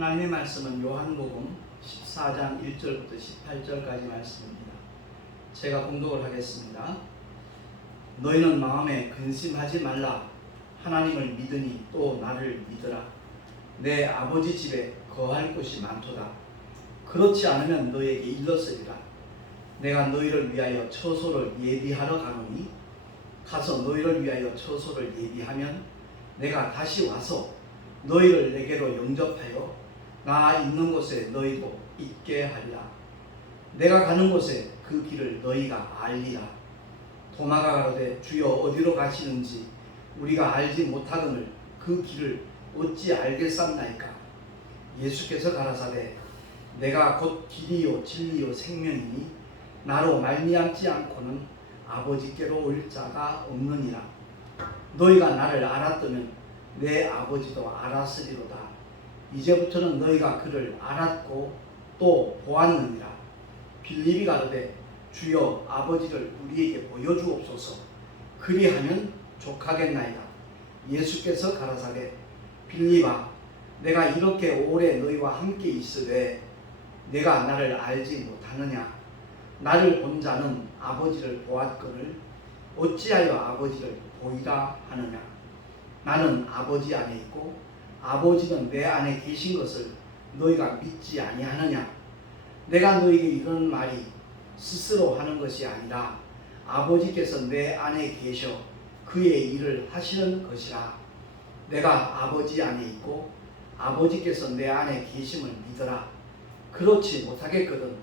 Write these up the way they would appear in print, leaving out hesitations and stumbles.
하나님의 말씀은 요한복음 14장 1절부터 18절까지 말씀입니다. 제가 공독을 하겠습니다. 너희는 마음에 근심하지 말라. 하나님을 믿으니 또 나를 믿으라. 내 아버지 집에 거할 곳이 많도다. 그렇지 않으면 너희에게 일렀으리라. 내가 너희를 위하여 처소를 예비하러 가노니 가서 너희를 위하여 처소를 예비하면 내가 다시 와서 너희를 내게로 영접하여 나 있는 곳에 너희도 있게 하리라. 내가 가는 곳에 그 길을 너희가 알리라. 도마가 가로되 주여 어디로 가시는지 우리가 알지 못하거늘 그 길을 어찌 알겠삼나이까. 예수께서 가라사대 내가 곧 길이요 진리요 생명이니 나로 말미암지 않고는 아버지께로 올 자가 없느니라. 너희가 나를 알았다면 내 아버지도 알았으리로다. 이제부터는 너희가 그를 알았고 또 보았느니라. 빌립이 가로되 주여 아버지를 우리에게 보여주옵소서. 그리하면 족하겠나이다. 예수께서 가라사대 빌립아 내가 이렇게 오래 너희와 함께 있으되 내가 나를 알지 못하느냐. 나를 본 자는 아버지를 보았거늘 어찌하여 아버지를 보이라 하느냐. 나는 아버지 안에 있고 아버지는 내 안에 계신 것을 너희가 믿지 아니하느냐. 내가 너희에게 이런 말이 스스로 하는 것이 아니라 아버지께서 내 안에 계셔 그의 일을 하시는 것이라. 내가 아버지 안에 있고 아버지께서 내 안에 계심을 믿어라. 그렇지 못하겠거든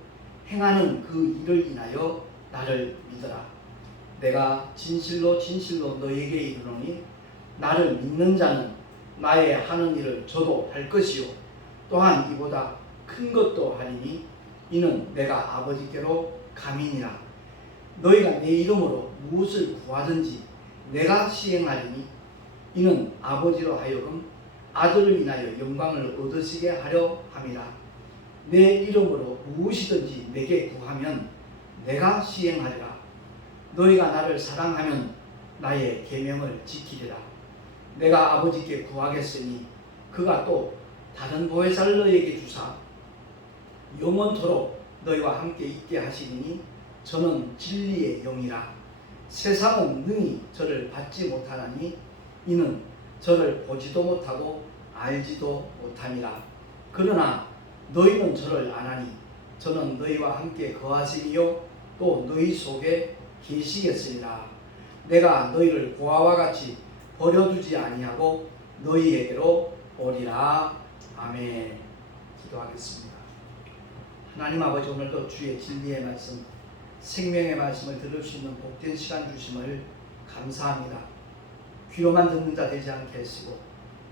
행하는 그 일을 인하여 나를 믿어라. 내가 진실로 진실로 너희에게 이르노니 나를 믿는 자는 나의 하는 일을 저도 할 것이요 또한 이보다 큰 것도 하리니 이는 내가 아버지께로 감이니라. 너희가 내 이름으로 무엇을 구하든지 내가 시행하리니 이는 아버지로 하여금 아들을 인하여 영광을 얻으시게 하려 함이라. 내 이름으로 무엇이든지 내게 구하면 내가 시행하리라. 너희가 나를 사랑하면 나의 계명을 지키리라. 내가 아버지께 구하겠으니 그가 또 다른 보혜사를 너희에게 주사 영원토록 너희와 함께 있게 하시리니 저는 진리의 영이라. 세상은 능히 저를 받지 못하나니 이는 저를 보지도 못하고 알지도 못함이라. 그러나 너희는 저를 아나니 저는 너희와 함께 거하시리요 또 너희 속에 계시겠으리라. 내가 너희를 고아와 같이 버려두지 아니하고 너희에게로 오리라. 아멘. 기도하겠습니다. 하나님 아버지 오늘도 주의 진리의 말씀 생명의 말씀을 들을 수 있는 복된 시간 주심을 감사합니다. 귀로만 듣는 자 되지 않게 하시고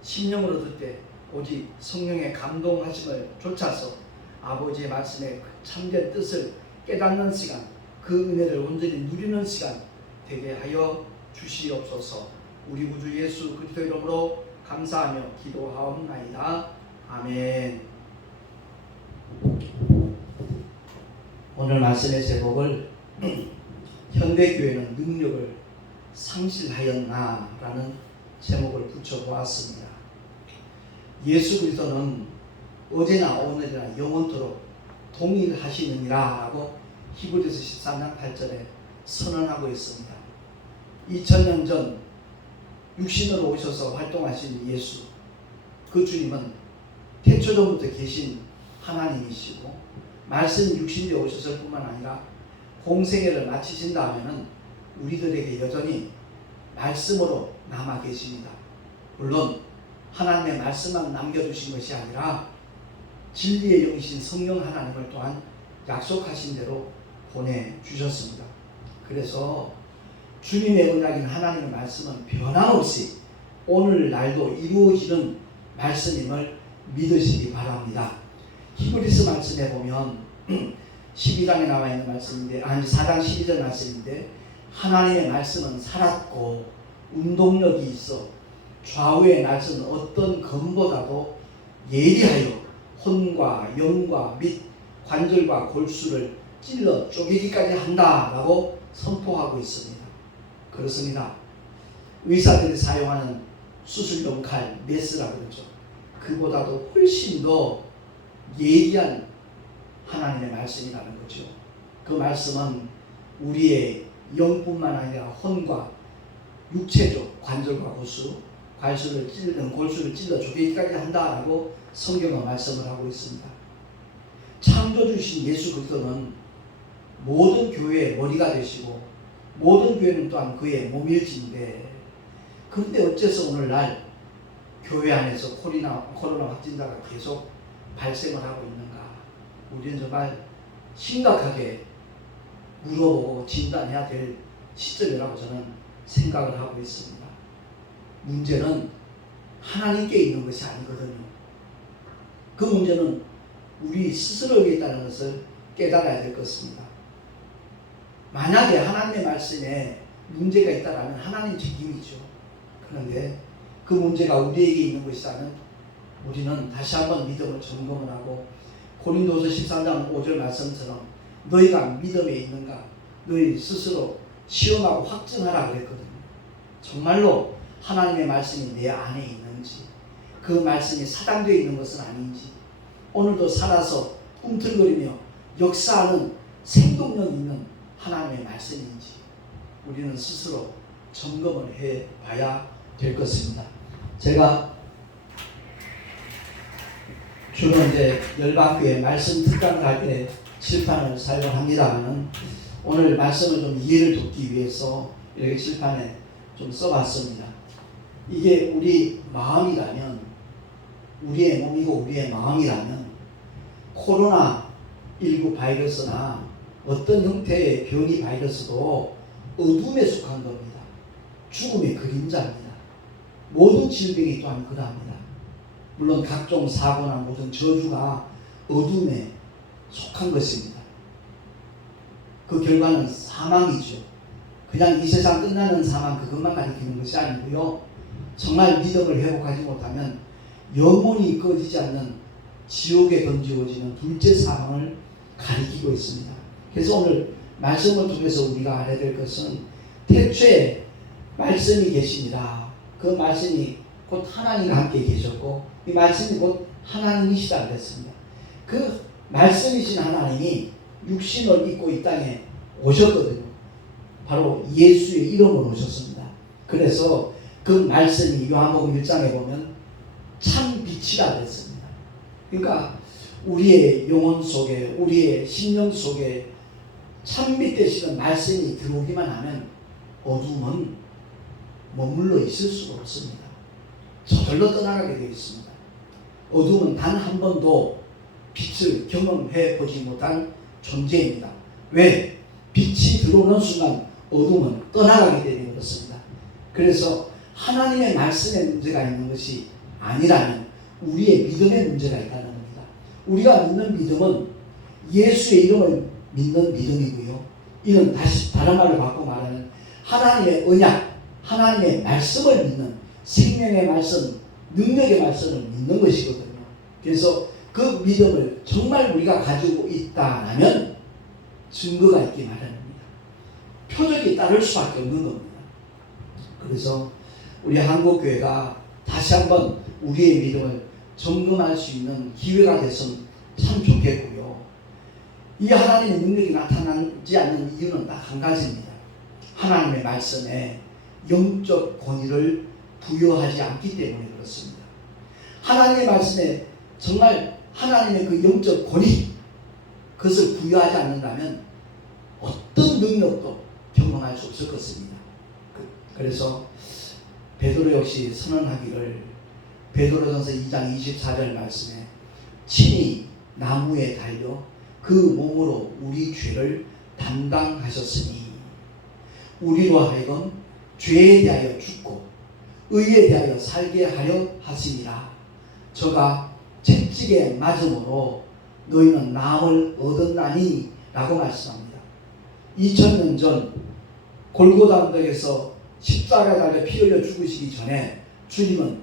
심령으로 듣되 오직 성령의 감동하심을 좇아서 아버지의 말씀의 참된 뜻을 깨닫는 시간 그 은혜를 온전히 누리는 시간 되게 하여 주시옵소서. 우리 구주 예수 그리스도 이름으로 감사하며 기도하옵나이다. 아멘. 오늘 말씀의 제목을 현대교회는 능력을 상실하였나라는 제목을 붙여보았습니다. 예수 그리스도는 어제나 오늘이나 영원토록 동일하시느니라 라고 히브리서 13장 8절에 선언하고 있습니다. 2000년 전 육신으로 오셔서 활동하신 예수 그 주님은 태초전부터 계신 하나님이시고 말씀이 육신되어 오셨을 뿐만 아니라 공생애를 마치신 다음에는 우리들에게 여전히 말씀으로 남아 계십니다. 물론 하나님의 말씀만 남겨두신 것이 아니라 진리의 영이신 성령 하나님을 또한 약속하신 대로 보내주셨습니다. 그래서 주님의 언약인 하나님의 말씀은 변함없이 오늘날도 이루어지는 말씀임을 믿으시기 바랍니다. 히브리서 말씀에 보면 12장에 나와 있는 말씀인데 4장 12절 말씀인데 하나님의 말씀은 살았고 운동력이 있어 좌우에 날선 어떤 검보다도 예리하여 혼과 영과 및 관절과 골수를 찔러 쪼개기까지 한다라고 선포하고 있습니다. 그렇습니다. 의사들이 사용하는 수술용 칼 메스라고 그러죠. 그보다도 훨씬 더 예리한 하나님의 말씀이라는 거죠. 그 말씀은 우리의 영뿐만 아니라 혼과 육체적 관절과 골수를 찔러 죽이기까지 한다라고 성경은 말씀을 하고 있습니다. 창조주신 예수 그리스도는 모든 교회의 머리가 되시고 모든 교회는 또한 그의 몸일진데, 그런데 어째서 오늘날 교회 안에서 코로나 확진자가 계속 발생을 하고 있는가? 우리는 정말 심각하게 물어보고 진단해야 될 시점이라고 저는 생각을 하고 있습니다. 문제는 하나님께 있는 것이 아니거든요. 그 문제는 우리 스스로에게 있다는 것을 깨달아야 될 것입니다. 만약에 하나님의 말씀에 문제가 있다면 하나님 책임이죠. 그런데 그 문제가 우리에게 있는 것이라면 우리는 다시 한번 믿음을 점검을 하고, 고린도서 13장 5절 말씀처럼 너희가 믿음에 있는가 너희 스스로 시험하고 확증하라 그랬거든요. 정말로 하나님의 말씀이 내 안에 있는지, 그 말씀이 사당되어 있는 것은 아닌지, 오늘도 살아서 꿈틀거리며 역사하는 생동력 있는 하나님의 말씀인지 우리는 스스로 점검을 해봐야 될 것입니다. 제가 주로 이제 열방교회 말씀 특강 갈 때 칠판을 사용합니다만은 오늘 말씀을 좀 이해를 돕기 위해서 이렇게 칠판에 좀 써봤습니다. 이게 우리 마음이라면, 우리의 몸이고 우리의 마음이라면 코로나19 바이러스나 어떤 형태의 변이 바이러스도 어둠에 속한 겁니다. 죽음의 그림자입니다. 모든 질병이 또한 그러합니다. 물론 각종 사고나 모든 저주가 어둠에 속한 것입니다. 그 결과는 사망이죠. 그냥 이 세상 끝나는 사망 그것만 가리키는 것이 아니고요. 정말 믿음을 회복하지 못하면 영원히 꺼지지 않는 지옥에 던지어지는 둘째 사망을 가리키고 있습니다. 그래서 오늘 말씀을 통해서 우리가 알아야 될 것은 태초에 말씀이 계십니다. 그 말씀이 곧 하나님과 함께 계셨고 이 말씀이 곧 하나님이시다 그랬습니다. 그 말씀이신 하나님이 육신을 입고 이 땅에 오셨거든요. 바로 예수의 이름으로 오셨습니다. 그래서 그 말씀이 요한복음 1장에 보면 참 빛이라 그랬습니다. 그러니까 우리의 영혼 속에, 우리의 심령 속에 참빛 되시는 말씀이 들어오기만 하면 어둠은 머물러 있을 수가 없습니다. 저절로 떠나가게 되어 있습니다. 어둠은 단 한 번도 빛을 경험해 보지 못한 존재입니다. 왜? 빛이 들어오는 순간 어둠은 떠나가게 되는 그렇습니다. 그래서 하나님의 말씀에 문제가 있는 것이 아니라면 우리의 믿음에 문제가 있다는 겁니다. 우리가 믿는 믿음은 예수의 이름을 믿는 믿음이고요. 이는 다른 말로 바꿔 말하면 하나님의 언약, 하나님의 말씀을 믿는, 생명의 말씀, 능력의 말씀을 믿는 것이거든요. 그래서 그 믿음을 정말 우리가 가지고 있다면 증거가 있기 마련입니다. 표적이 따를 수밖에 없는 겁니다. 그래서 우리 한국교회가 다시 한번 우리의 믿음을 점검할 수 있는 기회가 됐으면 참 좋겠고요. 이 하나님의 능력이 나타나지 않는 이유는 딱 한 가지입니다. 하나님의 말씀에 영적 권위를 부여하지 않기 때문에 그렇습니다. 하나님의 말씀에 정말 하나님의 그 영적 권위, 그것을 부여하지 않는다면 어떤 능력도 경험할 수 없을 것입니다. 그래서 베드로 역시 선언하기를 베드로전서 2장 24절 말씀에 친히 나무에 달려 그 몸으로 우리 죄를 담당하셨으니 우리로 하여금 죄에 대하여 죽고 의에 대하여 살게 하려 하시니라. 저가 채찍에 맞음으로 너희는 나음을 얻었나니 라고 말씀합니다. 2000년 전 골고다 언덕에서 십자가에 달려 피 흘려 죽으시기 전에 주님은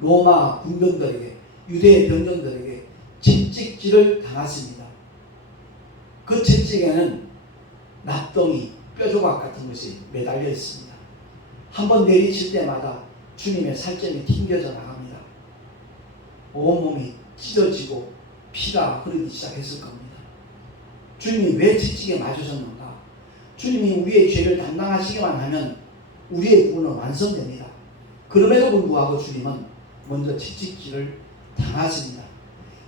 로마 군병들에게, 유대 병정들에게 채찍질을 당했습니다. 그 채찍에는 납덩이, 뼈조각 같은 것이 매달려 있습니다. 한번 내리칠 때마다 주님의 살점이 튕겨져 나갑니다. 온몸이 찢어지고 피가 흐르기 시작했을 겁니다. 주님이 왜 채찍에 맞으셨는가? 주님이 우리의 죄를 담당하시기만 하면 우리의 구원은 완성됩니다. 그럼에도 불구하고 주님은 먼저 채찍질을 당하십니다.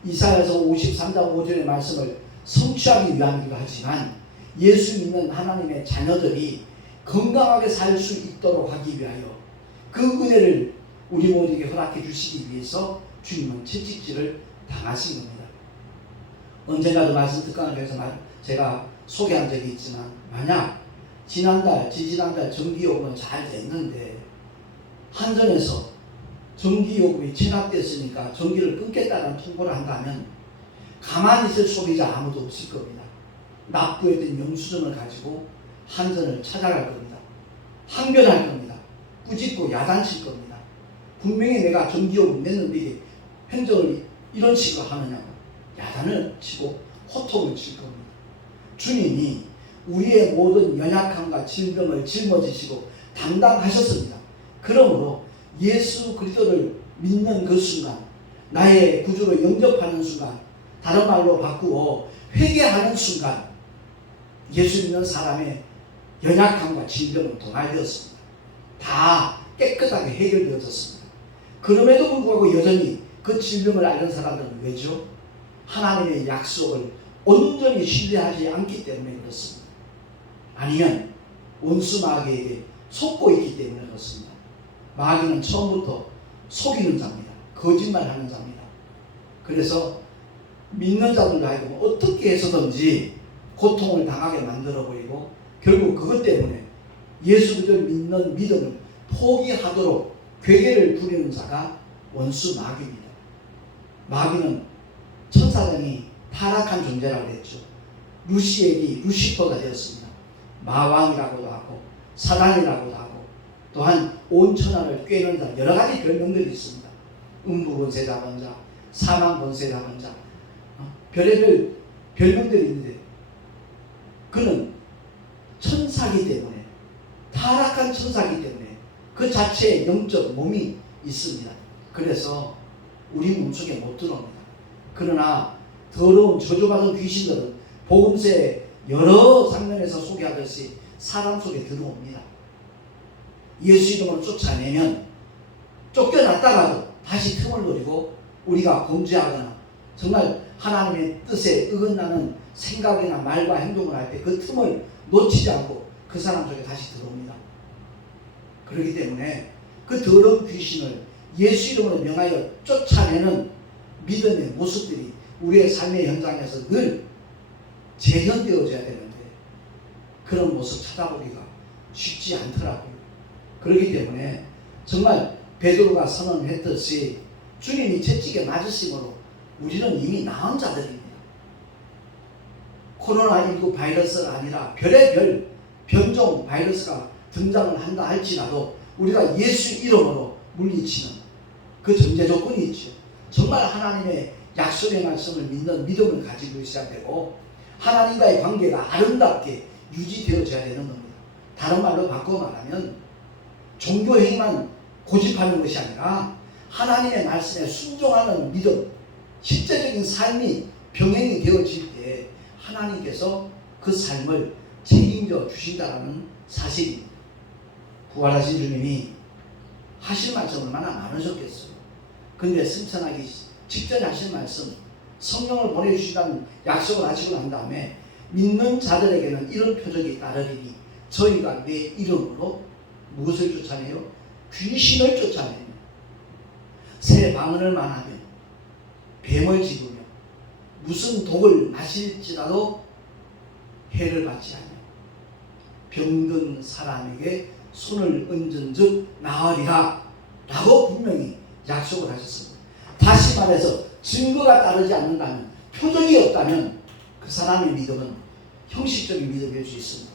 이사야서 53장 5절의 말씀을 성취하기 위함이기도 하지만 예수 믿는 하나님의 자녀들이 건강하게 살 수 있도록 하기 위하여 그 은혜를 우리 모두에게 허락해 주시기 위해서 주님은 채찍질을 당하신 겁니다. 언젠가도 말씀 특강을 통해서 제가 소개한 적이 있지만 만약 지지난달 전기요금은 잘 됐는데 한전에서 전기요금이 체납됐으니까 전기를 끊겠다는 통보를 한다면 가만히 있을 소비자 아무도 없을 겁니다. 납부했던 영수증을 가지고 한전을 찾아갈 겁니다. 항변할 겁니다. 꾸짖고 야단칠 겁니다. 분명히 내가 전기요금 냈는데 이게 행정을 이런 식으로 하느냐고 야단을 치고 호통을 칠 겁니다. 주님이 우리의 모든 연약함과 질병을 짊어지시고 담당하셨습니다. 그러므로 예수 그리스도를 믿는 그 순간, 나의 구주로 영접하는 순간, 다른 말로 바꾸어 회개하는 순간 예수 믿는 사람의 연약함과 질병은 도날되었습니다. 다 깨끗하게 해결되어졌습니다. 그럼에도 불구하고 여전히 그 질병을 앓는 사람들은 왜죠? 하나님의 약속을 온전히 신뢰하지 않기 때문에 그렇습니다. 아니면 원수 마귀에게 속고 있기 때문에 그렇습니다. 마귀는 처음부터 속이는 자입니다. 거짓말하는 자입니다. 그래서 믿는 자들도 하여금 어떻게 해서든지 고통을 당하게 만들어버리고 결국 그것 때문에 예수 그리스도를 믿는 믿음을 포기하도록 괴계를 부리는 자가 원수 마귀입니다. 마귀는 천사장이 타락한 존재라고 했죠. 루시엘이 루시퍼가 되었습니다. 마왕이라고도 하고 사단이라고도 하고 또한 온 천하를 꿰는 자 여러 가지 별명들이 있습니다. 음부 권세 잡은 자, 사망 권세 잡은 자, 별의별 별명들이 있는데 그는 천사기 때문에 타락한 천사기 때문에 그 자체의 영적 몸이 있습니다. 그래서 우리 몸속에 못 들어옵니다. 그러나 더러운 저주받은 귀신들은 복음서의 여러 장면에서 소개하듯이 사람 속에 들어옵니다. 예수 이름으로 쫓아내면 쫓겨났다가도 다시 틈을 노리고 우리가 범죄하거나 정말 하나님의 뜻에 어긋나는 생각이나 말과 행동을 할 때 그 틈을 놓치지 않고 그 사람 속에 다시 들어옵니다. 그렇기 때문에 그 더러운 귀신을 예수 이름으로 명하여 쫓아내는 믿음의 모습들이 우리의 삶의 현장에서 늘 재현되어져야 되는데 그런 모습 찾아보기가 쉽지 않더라고요. 그렇기 때문에 정말 베드로가 선언했듯이 주님이 채찍에 맞으심으로 우리는 이미 나은 자들입니다. 코로나19 바이러스가 아니라 별의별 변종 바이러스가 등장을 한다 할지라도 우리가 예수 이름으로 물리치는 그 전제 조건이 있죠. 정말 하나님의 약속의 말씀을 믿는 믿음을 가지고 있어야 되고 하나님과의 관계가 아름답게 유지되어져야 되는 겁니다. 다른 말로 바꿔 말하면 종교행위만 고집하는 것이 아니라 하나님의 말씀에 순종하는 믿음, 실제적인 삶이 병행이 되어질 때 하나님께서 그 삶을 책임져 주신다는 사실입니다. 부활하신 주님이 하실 말씀 얼마나 많으셨겠어요. 근데 승천하기 직전에 하신 말씀, 성령을 보내주시다는 약속을 하시고 난 다음에 믿는 자들에게는 이런 표적이 따르리니 저희가 내 이름으로 무엇을 쫓아내요? 귀신을 쫓아내며 새 방언을 말하며 뱀을 집으며 무슨 독을 마실지라도 해를 받지 않으며 병든 사람에게 손을 얹은 즉 나으리라 라고 분명히 약속을 하셨습니다. 다시 말해서 증거가 따르지 않는다면, 표적이 없다면 그 사람의 믿음은 형식적인 믿음일 수 있습니다.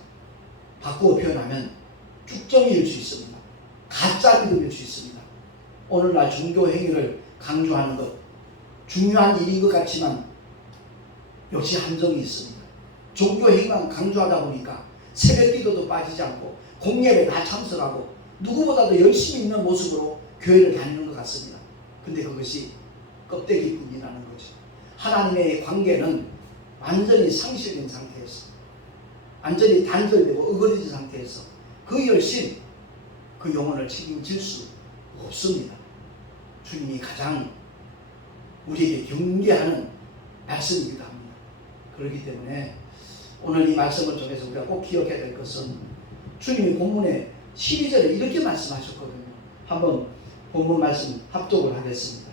바꾸어 표현하면 쭉정이일 수 있습니다. 가짜 믿음일 수 있습니다. 오늘날 종교 행위를 강조하는 것 중요한 일인 것 같지만 역시 한정이 있습니다. 종교 행위만 강조하다 보니까 새벽 기도도 빠지지 않고 공예배 다 참석하고 누구보다도 열심히 있는 모습으로 교회를 다니는 것 같습니다. 근데 그것이 껍데기뿐이라는 거죠. 하나님의 관계는 완전히 상실된 상태에서, 완전히 단절되고 어그러진 상태에서 그 열심, 그 영혼을 책임질 수 없습니다. 주님이 가장 우리에게 경계하는 말씀이기도 합니다. 그렇기 때문에 오늘 이 말씀을 통해서 우리가 꼭 기억해야 될 것은, 주님이 본문에 12절에 이렇게 말씀하셨거든요. 한번 본문 말씀 합독을 하겠습니다.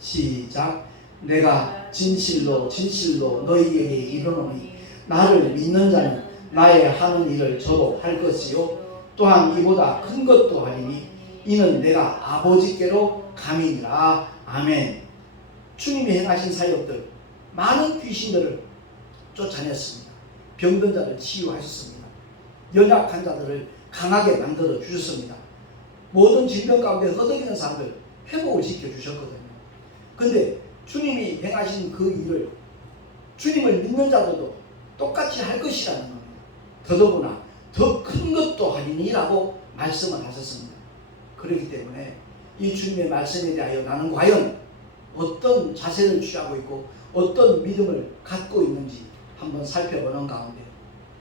시작. 내가 진실로 진실로 너희에게 이르노니 나를 믿는 자는 나의 하는 일을 저도 할 것이요 또한 이보다 큰 것도 하리니 이는 내가 아버지께로 감이니라. 아멘. 주님이 행하신 사역들, 많은 귀신들을 쫓아냈습니다. 병든 자를 치유하셨습니다. 연약한 자들을 강하게 만들어 주셨습니다. 모든 질병 가운데 허덕이는 사람들 회복을 시켜주셨거든요. 근데 주님이 행하신 그 일을 주님을 믿는 자들도 똑같이 할 것이라는 겁니다. 더더구나 더 큰 것도 하리니라고 말씀을 하셨습니다. 그렇기 때문에 이 주님의 말씀에 대하여 나는 과연 어떤 자세를 취하고 있고 어떤 믿음을 갖고 있는지 한번 살펴보는 가운데,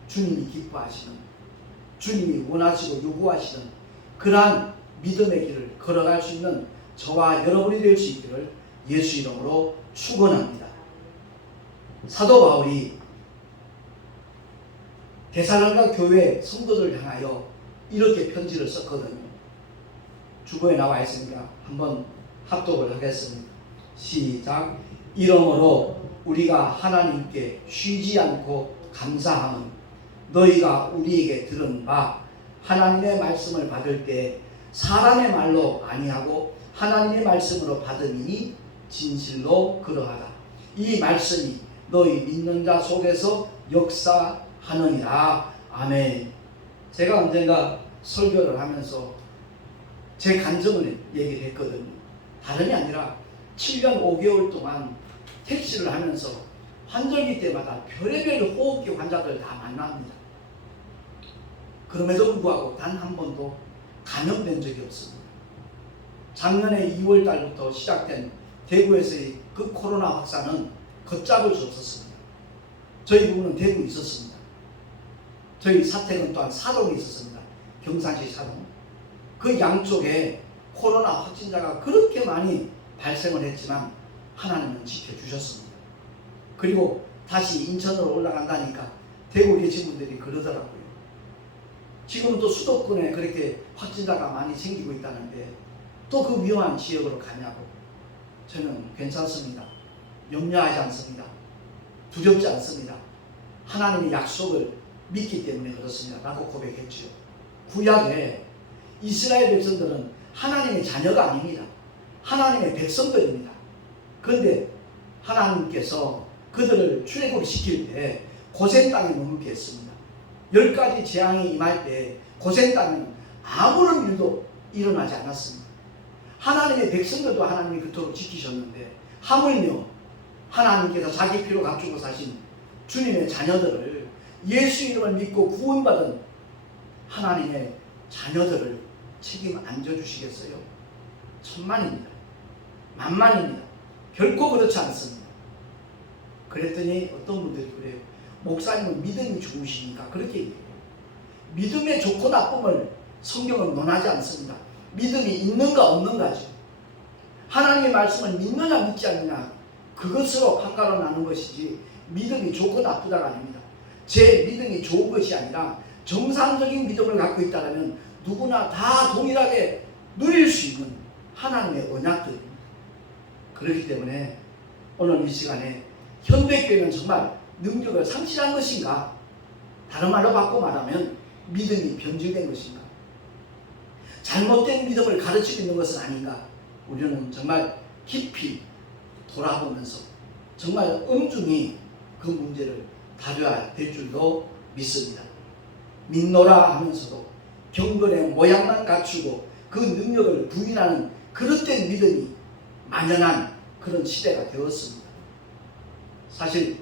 주님이 기뻐하시는, 주님이 원하시고 요구하시는 그러한 믿음의 길을 걸어갈 수 있는 저와 여러분이 될 수 있기를 예수 이름으로 축원합니다. 사도 바울이 데살로니가 교회 성도들 향하여 이렇게 편지를 썼거든요. 주보에 나와 있으니까 한번 합독을 하겠습니다. 시작. 이러므로 우리가 하나님께 쉬지 않고 감사함은 너희가 우리에게 들은 바 하나님의 말씀을 받을 때 사람의 말로 아니하고 하나님의 말씀으로 받으니 진실로 그러하다. 이 말씀이 너희 믿는 자 속에서 역사하느니라. 아멘. 제가 언젠가 설교를 하면서 제 간증을 얘기를 했거든요. 다름이 아니라 7년 5개월 동안 택시를 하면서 환절기 때마다 별의별 호흡기 환자들 다 만납니다. 그럼에도 불구하고 단 한 번도 감염된 적이 없습니다. 작년에 2월 달부터 시작된 대구에서의 그 코로나 확산은 걷잡을 수 없었습니다. 저희 부부는 대구에 있었습니다. 저희 사택은 또한 사동에 있었습니다. 경산시 사동. 그 양쪽에 코로나 확진자가 그렇게 많이 발생을 했지만 하나님은 지켜주셨습니다. 그리고 다시 인천으로 올라간다니까 대구에 계신 분들이 그러더라고요. 지금 또 수도권에 그렇게 확진자가 많이 생기고 있다는데 또 그 위험한 지역으로 가냐고. 저는 괜찮습니다. 염려하지 않습니다. 두렵지 않습니다. 하나님의 약속을 믿기 때문에 그렇습니다 라고 고백했죠. 구약에 이스라엘 백성들은 하나님의 자녀가 아닙니다. 하나님의 백성들입니다. 그런데 하나님께서 그들을 출애굽시킬 때 고센 땅에 머물게 했습니다. 10가지 재앙이 임할 때 고센 땅에는 아무런 일도 일어나지 않았습니다. 하나님의 백성들도 하나님이 그토록 지키셨는데 하물며 하나님께서 자기 피로 감추고 사신 주님의 자녀들을, 예수 이름을 믿고 구원받은 하나님의 자녀들을 책임 안 져주시겠어요? 천만입니다. 만만입니다. 결코 그렇지 않습니다. 그랬더니 어떤 분들이 그래요. 목사님은 믿음이 좋으시니까 그렇게 얘기해요. 믿음의 좋고 나쁨을 성경은 논하지 않습니다. 믿음이 있는가 없는가죠. 하나님의 말씀을 믿느냐 믿지 않느냐, 그것으로 판가로 나는 것이지 믿음이 좋고 나쁘다가 아닙니다. 제 믿음이 좋은 것이 아니라 정상적인 믿음을 갖고 있다면 누구나 다 동일하게 누릴 수 있는 하나님의 언약들입니다. 그렇기 때문에 오늘 이 시간에 현대교회는 정말 능력을 상실한 것인가? 다른 말로 바꿔 말하면 믿음이 변질된 것인가? 잘못된 믿음을 가르치고 있는 것은 아닌가? 우리는 정말 깊이 돌아보면서 정말 엄중히 그 문제를 다뤄야 될 줄도 믿습니다. 믿노라 하면서도 경건의 모양만 갖추고 그 능력을 부인하는 그릇된 믿음이 만연한 그런 시대가 되었습니다. 사실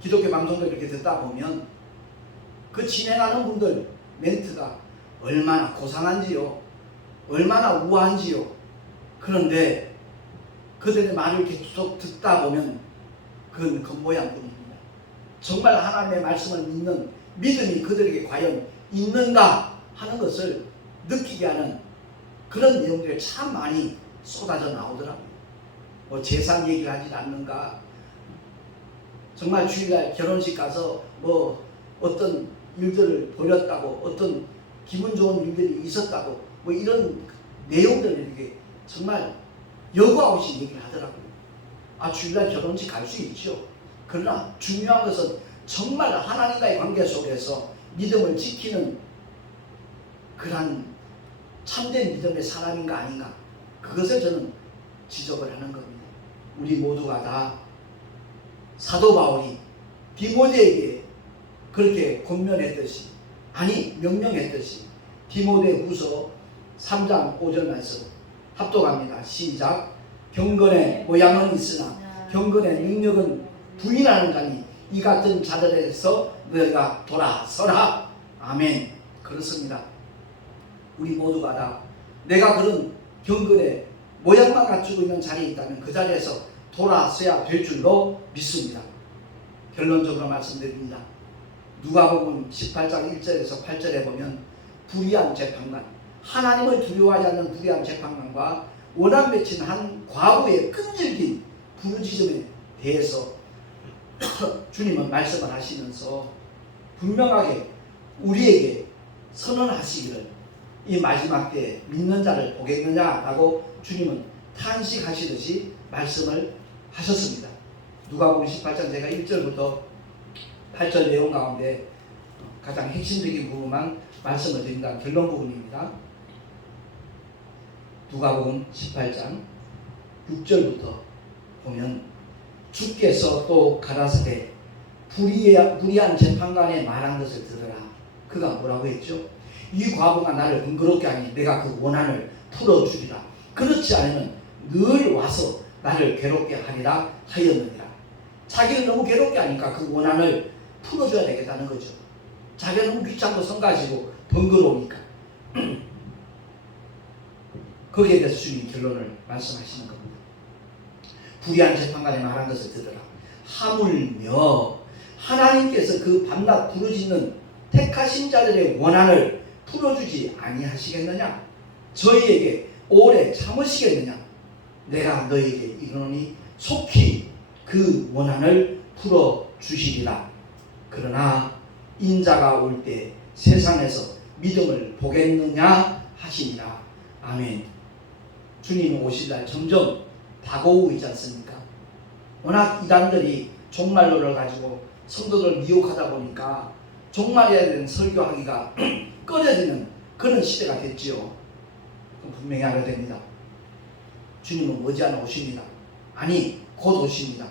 기독교 방송을 이렇게 듣다 보면 그 진행하는 분들 멘트가 얼마나 고상한지요, 얼마나 우아한지요. 그런데 그들의 말을 계속 듣다 보면 그건 겉모양뿐입니다. 정말 하나님의 말씀을 믿는 믿음이 그들에게 과연 있는가 하는 것을 느끼게 하는 그런 내용들이 참 많이 쏟아져 나오더라고요. 뭐 재산 얘기를 하지 않는가, 정말 주일날 결혼식 가서 뭐 어떤 일들을 벌였다고, 어떤 기분 좋은 일들이 있었다고, 뭐 이런 내용들을 이렇게 정말 여과 없이 얘기를 하더라고요. 아, 주일날 결혼식 갈 수 있죠. 그러나 중요한 것은 정말 하나님과의 관계 속에서 믿음을 지키는 그러한 참된 믿음의 사람인가 아닌가, 그것을 저는 지적을 하는 겁니다. 우리 모두가 다 사도 바울이 디모데에게 그렇게 권면했듯이, 아니 명령했듯이, 디모데후서 3장 5절 말씀 합독합니다. 시작. 경건의 모양은 있으나 경건의 능력은 부인하는 자니 이 같은 자들에서 너희가 돌아서라. 아멘. 그렇습니다. 우리 모두가 다 내가 그런 경건의 모양만 갖추고 있는 자리에 있다면 그 자리에서 돌아서야 될 줄로 믿습니다. 결론적으로 말씀드립니다. 누가복음 18장 1절에서 8절에 보면 불의한 재판관, 하나님을 두려워하지 않는 불의한 재판관과 원한 맺힌 한 과부의 끈질긴 부르짖음에 대해서 주님은 말씀을 하시면서 분명하게 우리에게 선언하시기를, 이 마지막 때에 믿는 자를 보겠느냐라고 주님은 탄식하시듯이 말씀을 하셨습니다. 누가복음 18장 제가 1절부터 8절 내용 가운데 가장 핵심적인 부분만 말씀을 드립니다. 결론 부분입니다. 누가복음 18장 6절부터 보면 주께서 또 가라사대 불의한 재판관의 말한 것을 들으라. 그가 뭐라고 했죠? 이 과부가 나를 번거롭게 하니 내가 그 원한을 풀어주리라. 그렇지 않으면 늘 와서 나를 괴롭게 하리라 하였느니라. 자기를 너무 괴롭게 하니까 그 원한을 풀어줘야 되겠다는 거죠. 자기가 너무 귀찮고 성가지고 번거로우니까. 거기에 대해서 주님 결론을 말씀하시는 겁니다. 불의한 재판관이 말한 것을 들으라. 하물며 하나님께서 그 밤낮 부르짖는 택하신 자들의 원한을 풀어주지 아니하시겠느냐? 저희에게 오래 참으시겠느냐? 내가 너희에게 이르노니 속히 그 원한을 풀어주시리라. 그러나 인자가 올 때 세상에서 믿음을 보겠느냐 하시니라. 아멘. 주님 오실 날 점점 다가오고 있지 않습니까? 워낙 이단들이 종말론을 가지고 성도들 미혹하다 보니까 종말에 대한 설교하기가 꺼려지는 그런 시대가 됐지요. 분명히 알아야 됩니다. 주님은 머지않아 오십니다. 아니 곧 오십니다.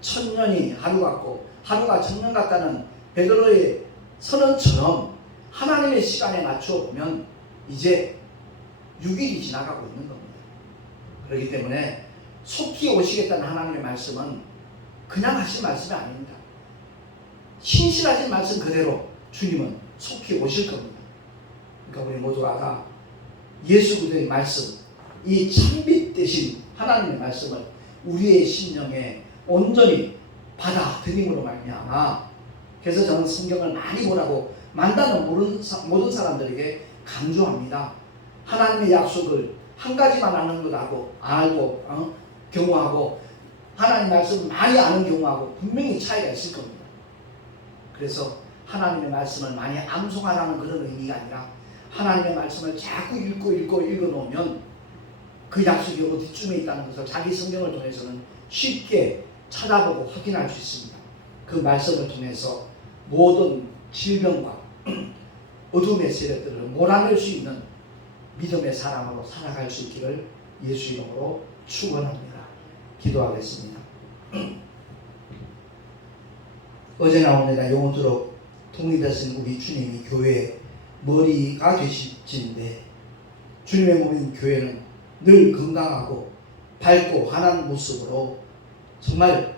천년이 하루 같고 하루가 천년 같다는 베드로의 선언처럼 하나님의 시간에 맞추어 보면 이제 6일이 지나가고 있는 겁니다. 그렇기 때문에 속히 오시겠다는 하나님의 말씀은 그냥 하신 말씀이 아닙니다. 신실하신 말씀 그대로 주님은 속히 오실 겁니다. 그러니까 우리 모두가 다 예수 그리스도의 말씀, 이 참빛 되신 하나님의 말씀을 우리의 심령에 온전히 받아들임으로 말미암아, 그래서 저는 성경을 많이 보라고 만나는 모든 사람들에게 강조합니다. 하나님의 약속을 한 가지만 아는 것하고 알고 경우하고 하나님 말씀을 많이 아는 경우하고 분명히 차이가 있을 겁니다. 그래서 하나님의 말씀을 많이 암송하라는 그런 의미가 아니라 하나님의 말씀을 자꾸 읽어 놓으면 그 약속이 어디쯤에 있다는 것을 자기 성경을 통해서는 쉽게 찾아보고 확인할 수 있습니다. 그 말씀을 통해서 모든 질병과 어둠의 세력들을 몰아낼 수 있는 믿음의 사람으로 살아갈 수 있기를 예수 이름으로 축원합니다. 기도하겠습니다. 어제나 오늘이나 영원토록 독립하신 우리 주님이 교회의 머리가 되실진데, 주님의 몸인 교회는 늘 건강하고 밝고 환한 모습으로 정말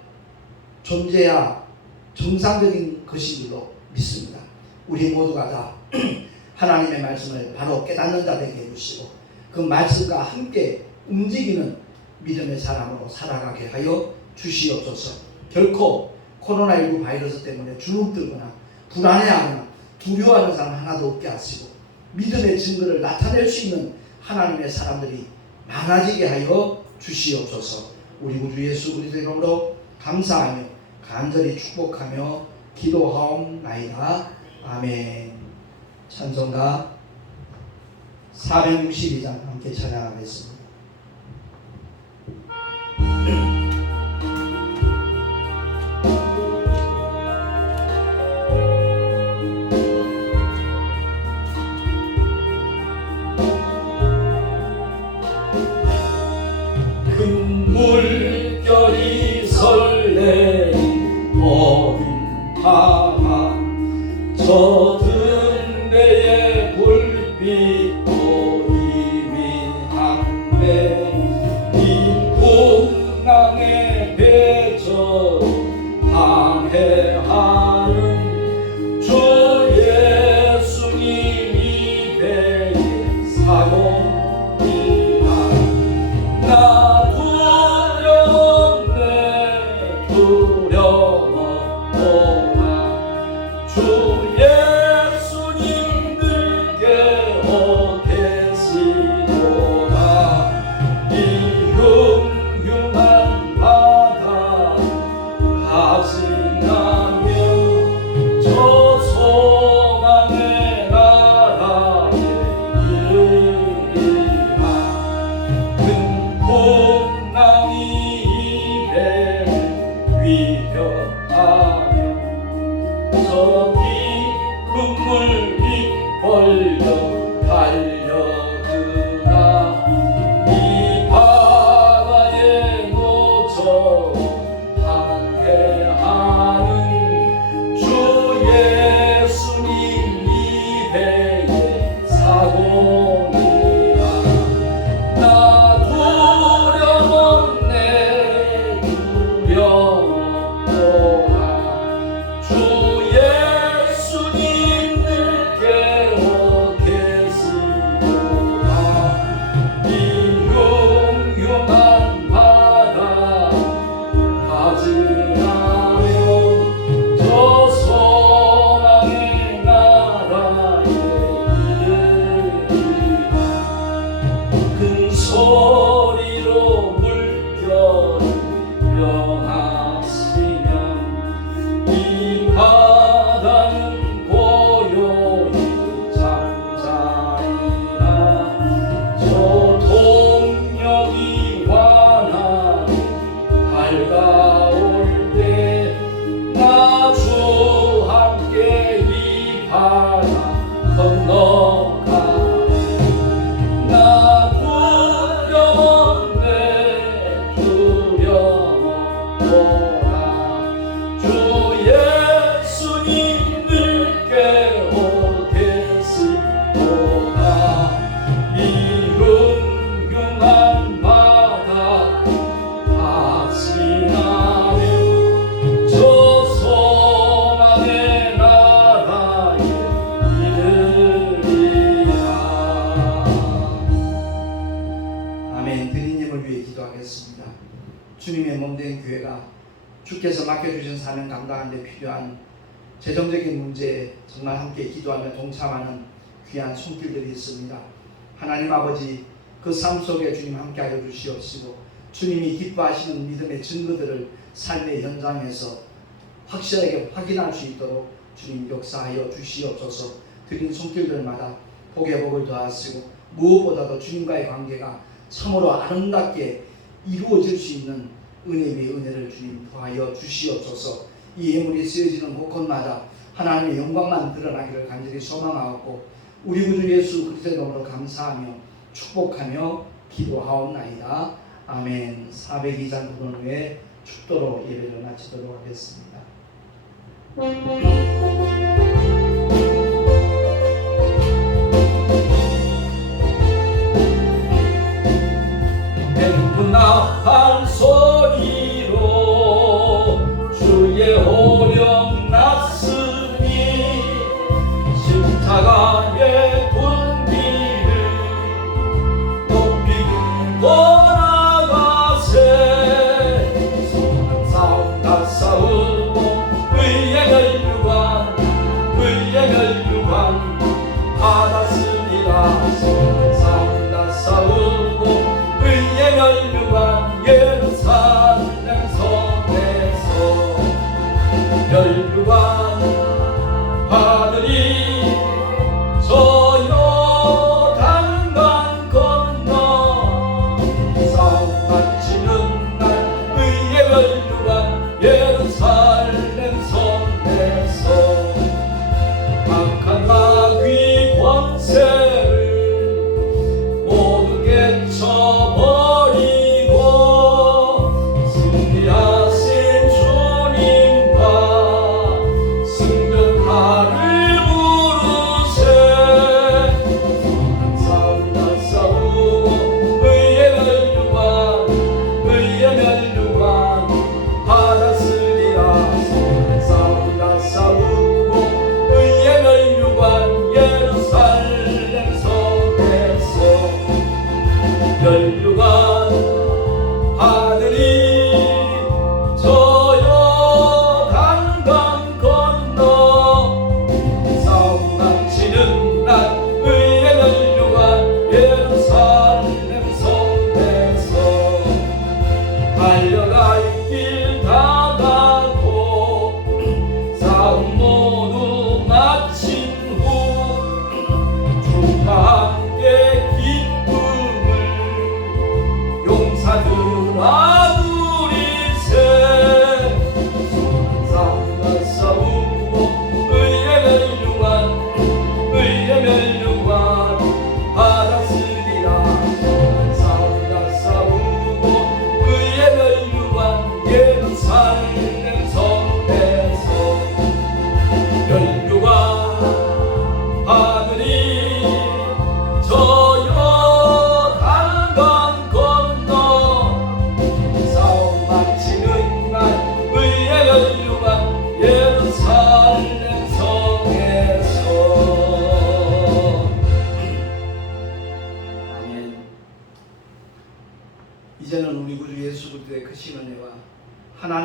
존재야 정상적인 것인 줄로 믿습니다. 우리 모두가 다 하나님의 말씀을 바로 깨닫는 자 되게 해주시고 그 말씀과 함께 움직이는 믿음의 사람으로 살아가게 하여 주시옵소서. 결코 코로나19 바이러스 때문에 주눅들거나 불안해하거나 두려워하는 사람 하나도 없게 하시고 믿음의 증거를 나타낼 수 있는 하나님의 사람들이 많아지게 하여 주시옵소서. 우리 구주 예수 그리스도의 이름으로 감사하며 간절히 축복하며 기도하옵나이다. 아멘. 찬송가 462장 함께 찬양하겠습니다. 큰 물결이 설레는 어린 바다 젖은 배의 불빛도 희미한데 이 풍랑의 배저 항해하는 주 예수님이 배에 사용이라 나 주 예수님들께 계시도다. 이 흉흉한 바다 가지나며 저 소망의 나라에 이르리라. 큰 풍랑이 이 배를 위협하며 저기 눈물이 벌려 달려드나 이 바다에 놓쳐 항해하는 주 예수님 이 배에 사공이라. 나 두려웠네 두려웠도다. 주 예수님들께 계시도다. 이 흉흉한 바다 가지나며 저 소망의 나라에 이르리라. 큰 소리로 물결을 명하시며 이 바다는 고요히 잠자리라. 저 동력이 완하게 밝아올 때 나 주 함께 이 바다 건너가리. 나 두려웠네 두려워도다. 주 예수님들께 계시도다. 이 흉흉한 바다 가지나며 저 소망의 나라에 이르리라. 아멘. 드리님을 위해 기도하겠습니다. 주님의 몸된 교회가 주께서 맡겨주신 사명 감당하는 데 필요한 재정적인 문제에 정말 함께 기도하며 동참하는 귀한 손길들이 있습니다. 하나님 아버지, 그 삶 속에 주님 함께하여 주시옵시고 주님이 기뻐하시는 믿음의 증거들을 삶의 현장에서 확실하게 확인할 수 있도록 주님 역사하여 주시옵소서. 드린 손길들마다 복의 복을 더하시고 무엇보다도 주님과의 관계가 참으로 아름답게 이루어질 수 있는 은혜 위에 은혜를 주님 더하여 주시옵소서. 이 예물이 쓰여지는 곳곳마다 하나님의 영광만 드러나기를 간절히 소망하고 우리 구주 예수 그리스도의 이름으로 감사하며 축복하며 기도하옵나이다. 아멘. 402장 부분 후에 축도로 예배를 마치도록 하겠습니다. 나팔 소리로 주의 오령 났으니 십자가의 분기를 높이 들고 나가사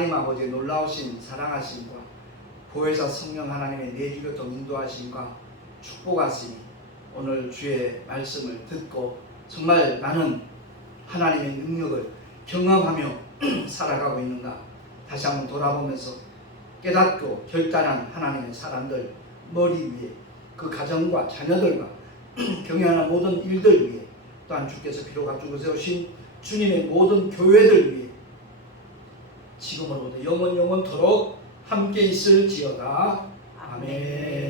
하나님 아버지의 놀라우신 사랑하심과 보혜사 성령 하나님의 내주교통 인도하심과 축복하심이 오늘 주의 말씀을 듣고 정말 나는 하나님의 능력을 경험하며 살아가고 있는가 다시 한번 돌아보면서 깨닫고 결단한 하나님의 사람들 머리 위에 그 가정과 자녀들과 경영하는 모든 일들 위에 또한 주께서 비록 앞두고 세우신 주님의 모든 교회들 위해 지금으로부터 영원토록 함께 있을지어다. 아멘.